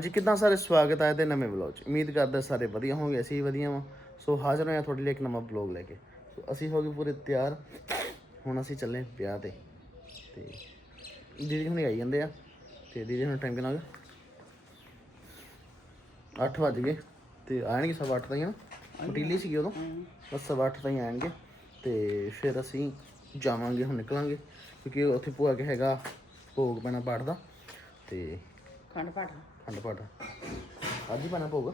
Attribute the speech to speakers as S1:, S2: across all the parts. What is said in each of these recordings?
S1: ਹਾਂਜੀ ਕਿਦਾਂ ਸਾਰੇ ਸਵਾਗਤ ਹੈ ਇਹਦੇ ਨਵੇਂ ਵਲੌਗ 'ਚ? ਉਮੀਦ ਕਰਦਾ ਸਾਰੇ ਵਧੀਆ ਹੋਣਗੇ ਅਸੀਂ ਵਧੀਆ ਵਾਂ। ਸੋ ਹਾਜ਼ਰ ਹਾਂ ਤੁਹਾਡੇ ਲਈ ਇੱਕ ਨਵਾਂ ਵਲੌਗ ਲੈ ਕੇ। ਸੋ ਅਸੀਂ ਹੋ ਗਏ ਪੂਰੇ ਤਿਆਰ। ਹੁਣ ਅਸੀਂ ਚੱਲੇ ਵਿਆਹ ਤੇ। ਤੇ ਦੀਦੀ ਹੁਣੇ ਆਈ ਜਾਂਦੇ ਆ। ਤੇ ਦੀਦੀ ਹੁਣ ਟਾਈਮ ਕਿੰਨਾ ਹੋ ਗਿਆ? 8 ਵੱਜ ਗਏ। ਤੇ ਆਣਗੇ ਸਵਾ ਅੱਠ ਤਾਈਂ ਨਾ ਪਟੀਲੀ ਸੀਗੀ ਉਦੋਂ। ਬਸ ਸਵਾ ਅੱਠ ਤਾਈਂ ਆਣਗੇ ਤੇ ਫਿਰ ਅਸੀਂ ਜਾਵਾਂਗੇ ਹੁਣ ਨਿਕਲਾਂਗੇ। ਕਿਉਂਕਿ ਉੱਥੇ ਭੂਆ ਕੇ ਹੈਗਾ ਭੋਗ ਪੈਣਾ ਪਾਠ ਦਾ। ਤੇ
S2: ਖੰਡ ਪਾਠ
S1: ਖੰਡ ਪਾਠ ਅੱਜ ਹੀ ਪੈਣਾ ਭੋਗ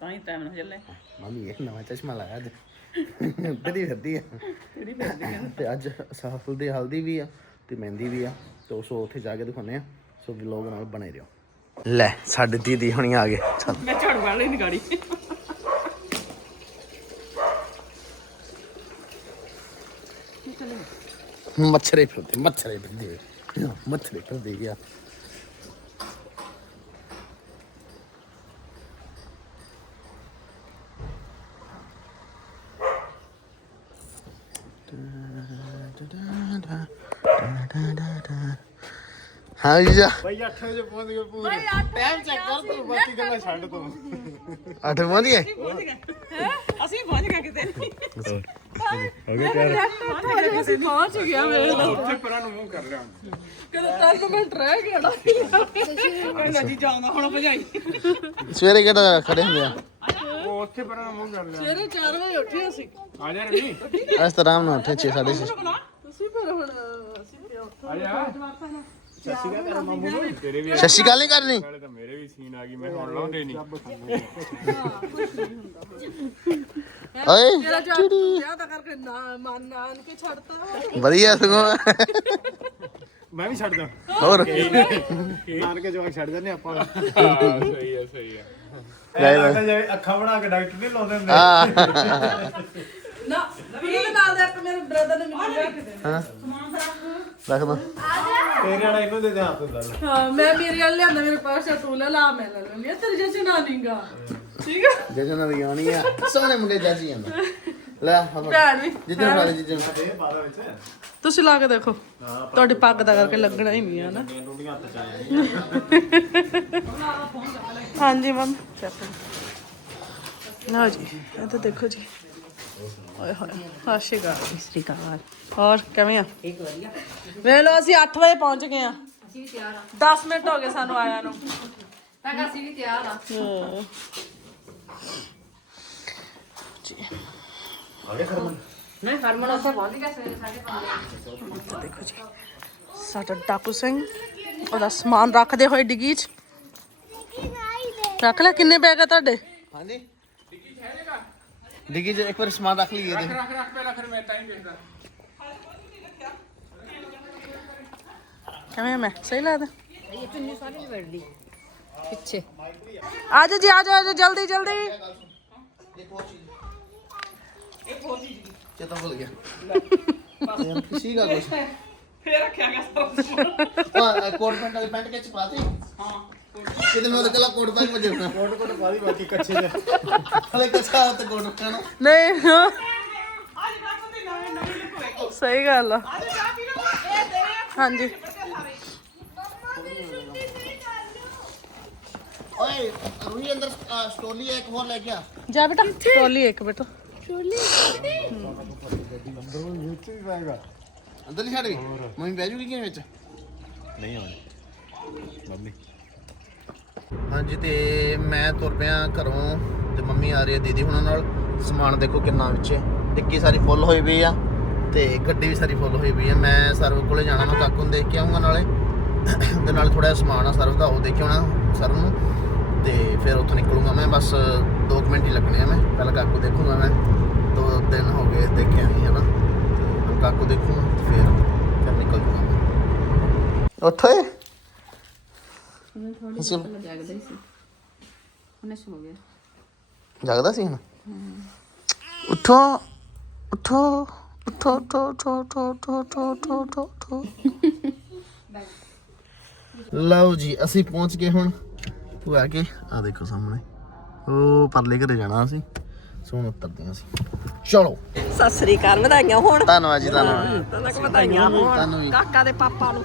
S2: ਤਾਂ ਹੀ ਟਾਈਮ ਨਾਲ ਚੱਲੇ।
S1: ਮੰਮੀ ਇਹ ਨਵਾਂ ਚਸ਼ਮਾ ਲਾਇਆ ਅੱਜ। ਬੜੀ ਫਿਰਦੀ ਆ।
S2: ਕਿਹੜੀ ਫਿਰਦੀ ਆ?
S1: ਤੇ ਅੱਜ ਸਫਲ ਦੀ ਹਲਦੀ ਵੀ ਆ ਤੇ ਮਹਿੰਦੀ ਵੀ ਆ। ਤੇ ਸੋ ਉੱਥੇ ਜਾ ਕੇ ਦਿਖਾਉਂਦੇ ਆ। ਸੋ ਵਲੌਗ ਨਾਲ ਬਣੇ ਰਹੋ। ਲੈ ਸਾਡੇ ਦੀਦੀ ਹੁਣੀ ਆ ਗਏ। ਚੱਲ।
S2: ਮੈਂ ਝੜ ਵਾਲੀ ਨਹੀਂ ਗਾੜੀ।
S1: ਮੱਛਰੇ ਫਿਰਦੇ ਮੱਛਰੇ ਫਿਰਦੇ। ਮੱਛਰੇ ਫਿਰਦੇ ਆ। ਹਾਂ ਜੀ। ਜਾ
S3: ਭਾਈ 8 ਵਜੇ ਪਹੁੰਚ ਗਏ ਪੂਰੇ। ਟਾਈਮ ਚੈੱਕ ਕਰ ਤੂੰ ਬਾਕੀ ਗੱਲਾਂ ਛੱਡ ਤੂੰ।
S1: ਅੱਠ ਵਜੇ ਗਏ?
S2: ਪਹੁੰਚ ਗਏ। ਹੈ? ਅਸੀਂ ਪਹੁੰਚ ਗਏ ਕਿਤੇ ਨਹੀਂ।
S4: ਅਸੀਂ ਪਹੁੰਚ ਗਿਆ ਮੇਰੇ ਨਾਲ।
S3: ਉੱਥੇ ਪਰਾਂ ਨੂੰ ਮੂੰਹ ਕਰ ਲਿਆ
S4: ਕਦੋਂ ਤੱਕ ਮਿੰਟ ਰਹਿ ਗਿਆ ਨਾ
S2: ਕਹਿੰਦਾ ਜੀ ਜਾਉਂਦਾ ਹੁਣ ਭਜਾਈ।
S1: ਸਵੇਰੇ ਕਿਹੜਾ ਖੜੇ ਹੁੰਦੇ ਆ?
S3: ਉਹ ਉੱਥੇ ਪਰਾਂ ਨੂੰ ਮੂੰਹ ਕਰ ਲਿਆ
S4: ਸਵੇਰੇ 4 ਵਜੇ ਉੱਠੇ ਅਸੀਂ।
S3: ਆ ਜਾ ਰਵੀ।
S1: ਨਾਲ ਉੱਠੇ 6 6:30
S4: ਤੁਸੀਂ ਫਿਰ ਹੁਣ ਅਸੀਂ ਤੇ ਉੱਠ
S3: ਆ ਜਾ। ਸੱਸੀ ਕਾ ਕਰ ਮਾਮੂ ਨੂੰ ਤੇਰੇ ਵੀ
S1: ਸਤਿ ਸ਼੍ਰੀ ਅਕਾਲ ਨਹੀਂ ਕਰਨੀ?
S3: ਨਾਲੇ ਤਾਂ ਮੇਰੇ ਵੀ ਸੀਨ ਆ ਗਈ ਮੈਂ ਹੁਣ ਲਾਉਂਦੇ ਨਹੀਂ
S1: ਓਏ
S4: ਮੇਰਾ ਜਾ ਵਿਆਹ ਦਾ ਕਰਕੇ ਨਾ ਮਨ ਨਾਨ ਕੇ ਛੱਡਤਾ।
S1: ਵਧੀਆ ਸਗੋਂ
S3: ਮੈਂ ਵੀ ਛੱਡਦਾ।
S1: ਹੋਰ।
S3: ਆਣ ਕੇ ਜਵਾਕ ਛੱਡ ਜਾਂਦੇ ਆਪਾਂ। ਸਹੀ ਆ ਸਹੀ ਆ।
S1: ਲੈ ਲੈ
S3: ਜਿਵੇਂ ਅੱਖਾਂ ਬਣਾ ਕੇ ਡਾਕਟਰ ਨਹੀਂ ਲਾਉਂਦੇ ਹੁੰਦੇ।
S4: ਨਾ ਇਹਦੇ ਨਾਲ ਦਾ ਇੱਕ ਮੇਰੇ ਬ੍ਰਦਰ ਨੇ ਮੈਨੂੰ ਲਿਆ ਕੇ ਦੇਣਾ।
S1: ਰੱਖ ਦੋ।
S3: ਤੇਰੇ ਵਾਲਾ ਇਹਨੂੰ ਦੇ ਦੇ ਹੱਥ ਦਾ
S4: ਹਾਂ ਮੈਂ ਮੇਰੇ ਵਾਲ ਲਿਆਂਦਾ ਮੇਰੇ ਪਾਸ ਆ ਤੂੰ ਲੈ ਲਾ ਮੈਂ ਲੈ ਲੈਣੀ ਆ। ਤੇਰੇ ਜਿਹਾ ਨਾ ਨਹੀਂਗਾ ਠੀਕ ਆ?
S1: ਜਜਨ ਦੀ ਆਉਣੀ ਆ। ਸੋਹਣੇ ਮੁੰਡੇ ਜਾਜੀ ਜਾਂਦਾ ਲੈ ਹਮ
S4: ਭੈਣ ਵੀ
S1: ਜਿੱਦਣ ਵਾਲੇ ਜਿੱਦਣ
S3: ਇਹ ਬਾਰਾਂ ਵਿੱਚ।
S4: ਤੁਸੀਂ ਲਾ ਕੇ ਦੇਖੋ। ਤੁਹਾਡੀ ਪੱਗ ਦਾ ਕਰਕੇ ਲੱਗਣਾ ਹੀ ਨਹੀਂ ਆ ਨਾ।
S3: ਹੱਥ ਚ
S4: ਹਾਂਜੀ ਮਮ। ਨਾ ਜੀ ਇਹ ਤਾਂ ਦੇਖੋ ਜੀ। ਓਏ ਹੋਏ ਹਾਸ਼ੇਗਾ
S2: ਸ੍ਰੀ ਅਕਾਲ।
S4: ਹੋਰ ਕਿਵੇਂ ਆ?
S2: ਠੀਕ ਵਧੀਆ
S4: ਵੇਖ ਲਓ ਅਸੀਂ 8 ਵਜੇ ਪਹੁੰਚ ਗਏ ਆ।
S5: ਅਸੀਂ ਵੀ ਤਿਆਰ ਆ।
S4: 10 ਮਿੰਟ ਹੋ ਗਏ ਸਾਨੂੰ ਆਇਆ ਨੂੰ।
S5: ਮੈਂ ਕਿਹਾ ਅਸੀਂ ਵੀ ਤਿਆਰ ਆ।
S4: ਹਾਂ। ਜੀ
S5: ਨਹੀਂ ਫਰਮਨ ਉੱਥੇ ਪਹੁੰਚ ਗਿਆ ਸਵੇਰੇ 5:30
S4: ਤਾਂ ਦੇਖੋ ਜੀ ਸਾਡਾ ਡਾਕੂ ਸਿੰਘ ਉਹਦਾ ਸਮਾਨ ਰੱਖਦੇ ਹੋਏ ਡਿੱਗੀ 'ਚ। ਰੱਖ ਲੈ ਕਿੰਨੇ ਬੈਗ ਆ ਤੁਹਾਡੇ?
S1: ਹਾਂਜੀ। देखिए जो एक बार सामान रख लीजिए रख
S3: रख रख पहला फिर मैं टाइम देता।
S4: हूँ कैमरा मैं सही लगा
S5: था? ये तो चुन्नी सारी नहीं
S4: बैठ दी पीछे। आ जाओ जी आ जाओ आ
S1: जाओ जल्दी जल्दी। एक चीज़ एक और
S2: चीज़ क्या भूल गया किसी
S1: का फिर रखा गया सब। हाँ, कोट पैंट वाली पैंट कैसे पाती हाँ। ਕਿਤੇ ਮੈਂ ਉਹਦੇ ਕੱਲਾ ਕੋਟ ਪੈਂਟ ਵਜਣਾ
S3: ਕੋਟ ਕੋਟ ਪਾਦੀ ਬਾਕੀ ਕੱਚੇ ਜਿਹਾ।
S1: ਹਲੇ ਕੱਚਾ ਉੱਤੇ ਕੋਟ ਪੈਣਾ
S4: ਨਹੀਂ ਹਾਂ,
S2: ਅੱਜ ਕੱਲ ਤੋਂ ਨਵੇਂ ਨਵੇਂ ਲੁਕ ਵੇਖੋ
S4: ਸਹੀ ਗੱਲ ਆ।
S2: ਅੱਜ ਚਾਹ ਪੀ ਲਓ ਇਹ ਤੇਰੇ ਆ
S4: ਹਾਂਜੀ।
S1: ਓਏ ਰੂਹੀ ਅੰਦਰ ਸਟੋਲੀ ਇੱਕ ਹੋਰ ਲੈ ਕੇ ਆ।
S4: ਜਾ ਬੇਟਾ ਟਰੋਲੀ ਇੱਕ ਬੇਟਾ।
S3: ਵਿੱਚ ਵੀ ਪਾਏਗਾ
S1: ਅੰਦਰ ਨਹੀਂ ਛੱਡ ਗਈ ਮੰਮੀ ਬਹਿ ਜੂਗੀ ਕਿਵੇਂ ਵਿੱਚ?
S3: ਨਹੀਂ ਆਉਣੀ। ਮੰਮੀ।
S1: ਹਾਂਜੀ ਤੇ ਮੈਂ ਤੁਰ ਪਿਆ ਘਰੋਂ ਤੇ ਮੰਮੀ ਆ ਰਹੀ ਹੈ ਦੀਦੀ ਹੁਣਾਂ ਨਾਲ। ਸਮਾਨ ਦੇਖੋ ਕਿੰਨਾ ਵਿੱਚ। ਹੈ। ਡਿੱਗੀ ਸਾਰੀ ਫੁੱਲ ਹੋਈ ਪਈ ਆ ਤੇ ਗੱਡੀ ਵੀ ਸਾਰੀ ਫੁੱਲ ਹੋਈ ਪਈ ਆ। ਮੈਂ ਸਰਵ ਕੋਲੇ ਜਾਣਾ ਮੈਂ ਕਾਕੂ ਨੂੰ ਦੇਖ ਕੇ ਆਉਂਗਾ ਨਾਲੇ। ਦੇ ਨਾਲ ਥੋੜਾ ਜਿਹਾ ਸਮਾਨ ਆ ਸਰਵ ਦਾ, ਉਹ ਦੇਖ ਕੇ ਆਉਣਾ ਸਰਵ ਨੂੰ। ਤੇ ਫਿਰ ਉੱਥੋਂ ਨਿਕਲੂੰਗਾ ਮੈਂ, ਬਸ 2 ਮਿੰਟ ਹੀ ਲੱਗਣੇ ਆ ਮੈਂ। ਪਹਿਲਾਂ ਕਾਕੂ ਦੇਖੂੰਗਾ ਮੈਂ। ਦੋ ਦਿਨ ਹੋ ਗਏ ਦੇਖਿਆ ਨਹੀਂ ਹੈ ਨਾ ਹੁਣ ਕਾਕੂ ਦੇਖੂੰਗਾ ਫਿਰ ਫਿਰ ਨਿਕਲ ਜੂੰਗਾ ਅਸੀਂ
S5: ਜਾਗਦਾ ਹੀ ਸੀ ਉਹਨੇ ਸੋ ਗਿਆ
S1: ਜਾਗਦਾ ਸੀ ਹੁਣ ਉਠੋ ਉਠੋ ਉਠੋ ਉਠੋ ਉਠੋ ਉਠੋ ਉਠੋ ਉਠੋ ਉਠੋ ਉਠੋ ਉਠੋ ਲਓ ਜੀ ਅਸੀਂ ਪਹੁੰਚ ਗਏ ਹੁਣ ਭੂਆ ਕੇ ਆ ਦੇਖੋ ਸਾਹਮਣੇ ਉਹ ਪਰਲੇ ਘਰੇ ਜਾਣਾ ਅਸੀਂ ਸੋਣ ਉਤਰਦੇ ਹਾਂ ਅਸੀਂ ਚਲੋ
S4: ਸਤਿ ਸ੍ਰੀ ਅਕਾਲ ਵਧਾਈਆਂ ਹੋਣ
S1: ਧੰਨਵਾਦ ਜੀ ਧੰਨਵਾਦ
S4: ਤਨਕ ਵਧਾਈਆਂ ਹੋਣ
S1: ਤੁਹਾਨੂੰ
S4: ਕਾਕਾ ਦੇ ਪਾਪਾ ਨੂੰ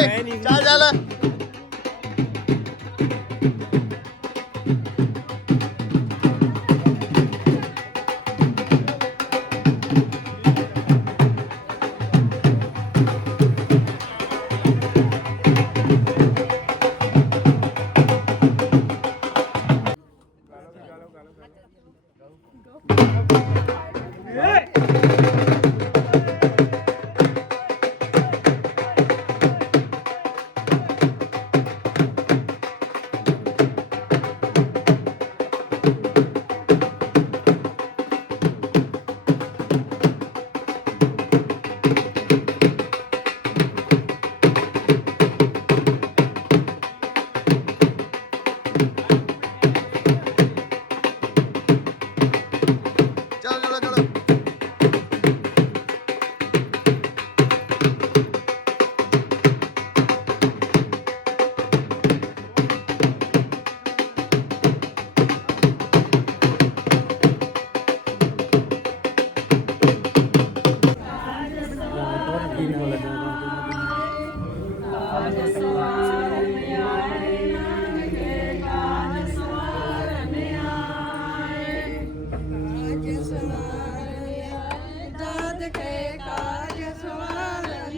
S1: ਮੰਗਾਇਆ ਚਲੋ ਓਏ ਚੱਲ ਚੱਲ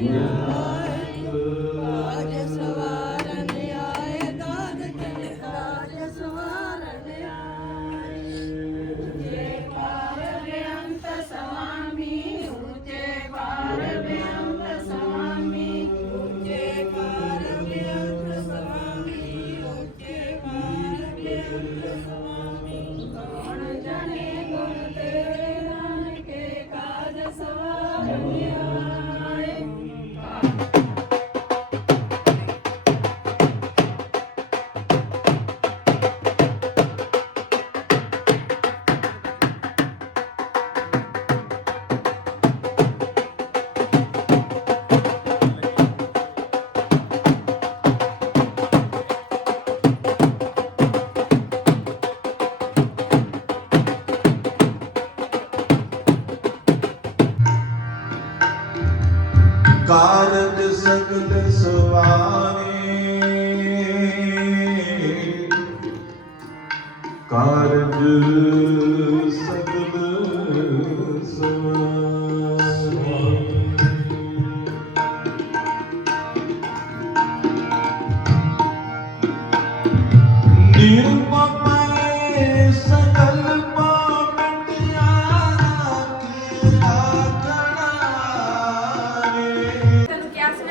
S6: Minha.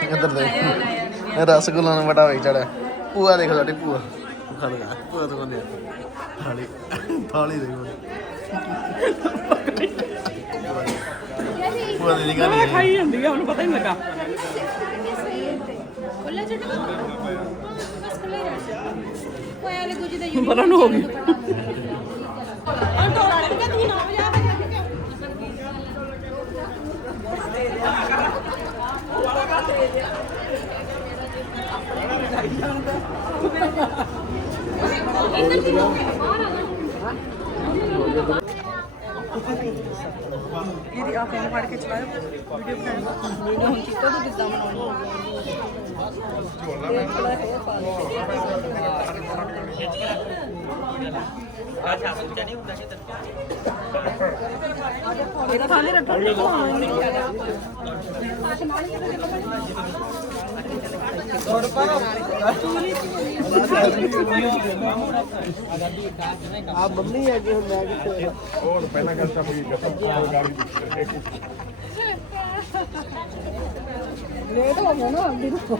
S1: ਇੱਧਰ ਦੇਖ। ਰਸਗੁੱਲਾ ਨੂੰ ਬਟਾ ਵੇਚ ਚੜਿਆ ਪੂਆ ਦੇਖੋ ਸਾਡੀ ਪੂਆ ਖੜ ਗਿਆ ਪੂਆ ਤੋਂ ਬੰਦੇ ਥਾਲੀ। ਥਾਲੀ ਦੇਖੋ। ਪੂਆ ਦੀ
S2: ਮੈਂ
S1: ਨਹੀਂ
S2: ਖਾਈ ਜਾਂਦੀ ਆ ਉਹਨੂੰ ਪਤਾ ਹੀ ਨਹੀਂ ਲੱਗਾ
S5: ਖੁੱਲਾ ਛੱਡ ਬਸ ਖੁੱਲਾ ਰਹਿ ਕੋਈ ਆਲੇ ਕੁਝ ਦੇ
S2: ਪਤਾ ਨੂੰ ਹੋ ਗਈ।
S4: ਇਹਦੀ ਆਪ ਇਹਨੇ ਫੜ ਕੇ ਚਲਾਇਓ। ਵੀਡੀਓ ਬਣਾਉਣੀ ਵੀਡੀਓ ਹੁਣ ਕੀਤਾ ਤੂੰ ਕਿੱਦਾਂ ਬਣਾਉਣੀ ਇਹਦਾ ਖਾਣੇ ਰੱਖੋ।
S1: ਆ ਮੰਮੀ ਅੱਗੇ ਹੁਣ ਮੈਂ ਕਿੱਥੇ
S3: ਹੋਰ ਪਹਿਲਾਂ ਗੱਲ ਤਾਂ ਕੋਈ ਗੱਪ ਗਾੜੀ
S4: ਲੇਟ ਹੋ ਗਿਆ ਨਾ ਅੱਧੀ ਨੂੰ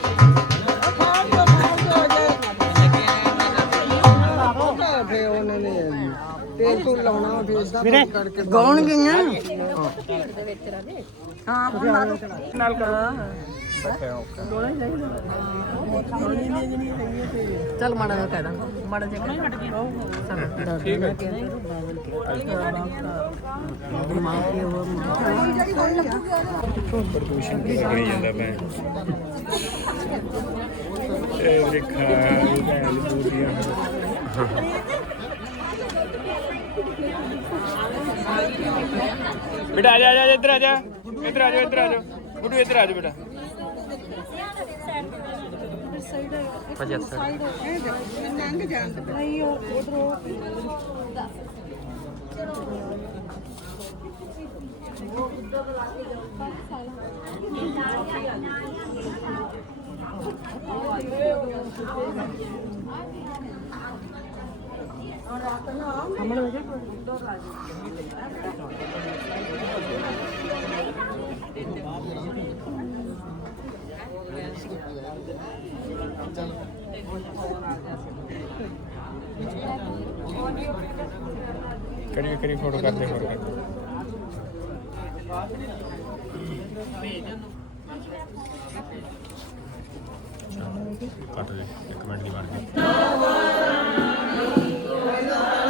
S5: ਪੌੜੀ ਗਾਉਣ ਗਈਆਂ? ਹਾਂ ਹੁਣ ਲਾ ਦੋ।
S3: ਨਾਲ ਕਰੋ।
S2: ਚੱਲ ਮਾੜਾ ਜਿਹਾ ਕਹਿ ਦਾਂ। ਮਾੜਾ ਜਿਹਾ ਕਹਿ ਦਾਂ।
S3: ਠੀਕ ਹੈ। ਪ੍ਰਦੂਸ਼ਣ ਤੇ ਲੱਗਣੀ ਜਾਂਦਾ ਮੈਂ? ਇਹ ਦੇਖਾ ਭੈਣ ਬੂਟੀਆਂ ਬੇਟਾ ਆ ਜਾ ਆ ਜਾ ਇੱਧਰ ਆ ਜਾ ਇੱਧਰ ਆ ਜਾ ਇੱਧਰ ਆ ਜਾ ਕਰੀ ਕਰੀ ਫੋਟੋ ਕਰਦੇ ਹੋਰ ਕੱਟ ਦੇ ਇੱਕ ਮਿੰਟ ਦੀ ਬਣ ਗਈ 아멘.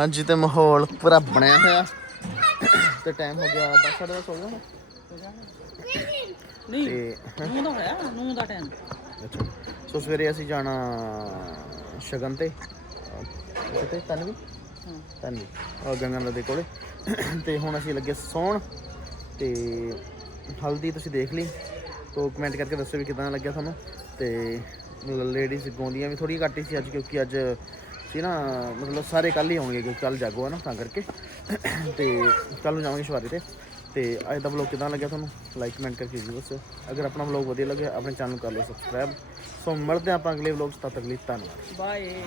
S1: ਹਾਂਜੀ ਤੇ ਮਾਹੌਲ ਪੂਰਾ ਬਣਿਆ ਹੋਇਆ। ਤੇ ਟਾਈਮ ਹੋ ਗਿਆ 10 ਸਾਢੇ ਦਸ ਹੋ ਗਿਆ
S2: ਨਹੀਂ
S1: ਤੇ
S2: ਨੂੰ ਦਾ ਹੋਇਆ ਨੂੰ ਦਾ ਟਾਈਮ
S1: ਅੱਛਾ। ਸੋ ਸਵੇਰੇ ਅਸੀਂ ਜਾਣਾ ਸ਼ਗਨ ਤੇ। ਕਿਤੇ ਤਨਵੀ? ਤਨਵੀ ਉਹ ਗੰਗਾ ਨਦੀ ਕੋਲੇ। ਤੇ ਹੁਣ ਅਸੀਂ ਲੱਗੇ ਸੌਣ। ਤੇ ਹਲਦੀ ਤੁਸੀਂ ਦੇਖ ਲਈ। ਤੋ ਕਮੈਂਟ ਕਰਕੇ ਦੱਸੋ ਵੀ ਕਿਦਾਂ ਲੱਗਿਆ ਤੁਹਾਨੂੰ। ਤੇ ਲੇਡੀਜ਼ ਗਾਉਂਦੀਆਂ ਵੀ ਥੋੜੀ ਘੱਟ ਹੀ ਸੀ ਅੱਜ ਕਿਉਂਕਿ ਅੱਜ ਸੀ ਨਾ, ਮਤਲਬ ਸਾਰੇ ਕੱਲ ਹੀ ਆਉਣਗੇ ਕਿਉਂਕਿ ਕੱਲ ਜਾਗੋ ਆ ਨਾ, ਤਾਂ ਕਰਕੇ। ਤੇ ਕੱਲ ਨੂੰ ਜਾਵਾਂਗੇ ਸ਼ਵਾਰੀ ਤੇ। ਤੇ ਅੱਜ ਦਾ ਵਲੌਗ ਕਿਦਾਂ ਲੱਗਿਆ ਤੁਹਾਨੂੰ? ਲਾਈਕ ਕਮੈਂਟ ਕਰਕੇ ਜ਼ਰੂਰ ਦੱਸਿਓ। ਅਗਰ ਆਪਣਾ ਵਲੌਗ ਵਧੀਆ ਲੱਗਿਆ, ਆਪਣੇ ਚੈਨਲ ਨੂੰ ਕਰ ਲਓ ਸਬਸਕ੍ਰਾਈਬ ਸੋ ਮਿਲਦੇ ਹਾਂ ਆਪਾਂ ਅਗਲੇ ਵਲੌਗ ਤੱਕ ਲਈ ਧੰਨਵਾਦ।
S2: ਬਾਏ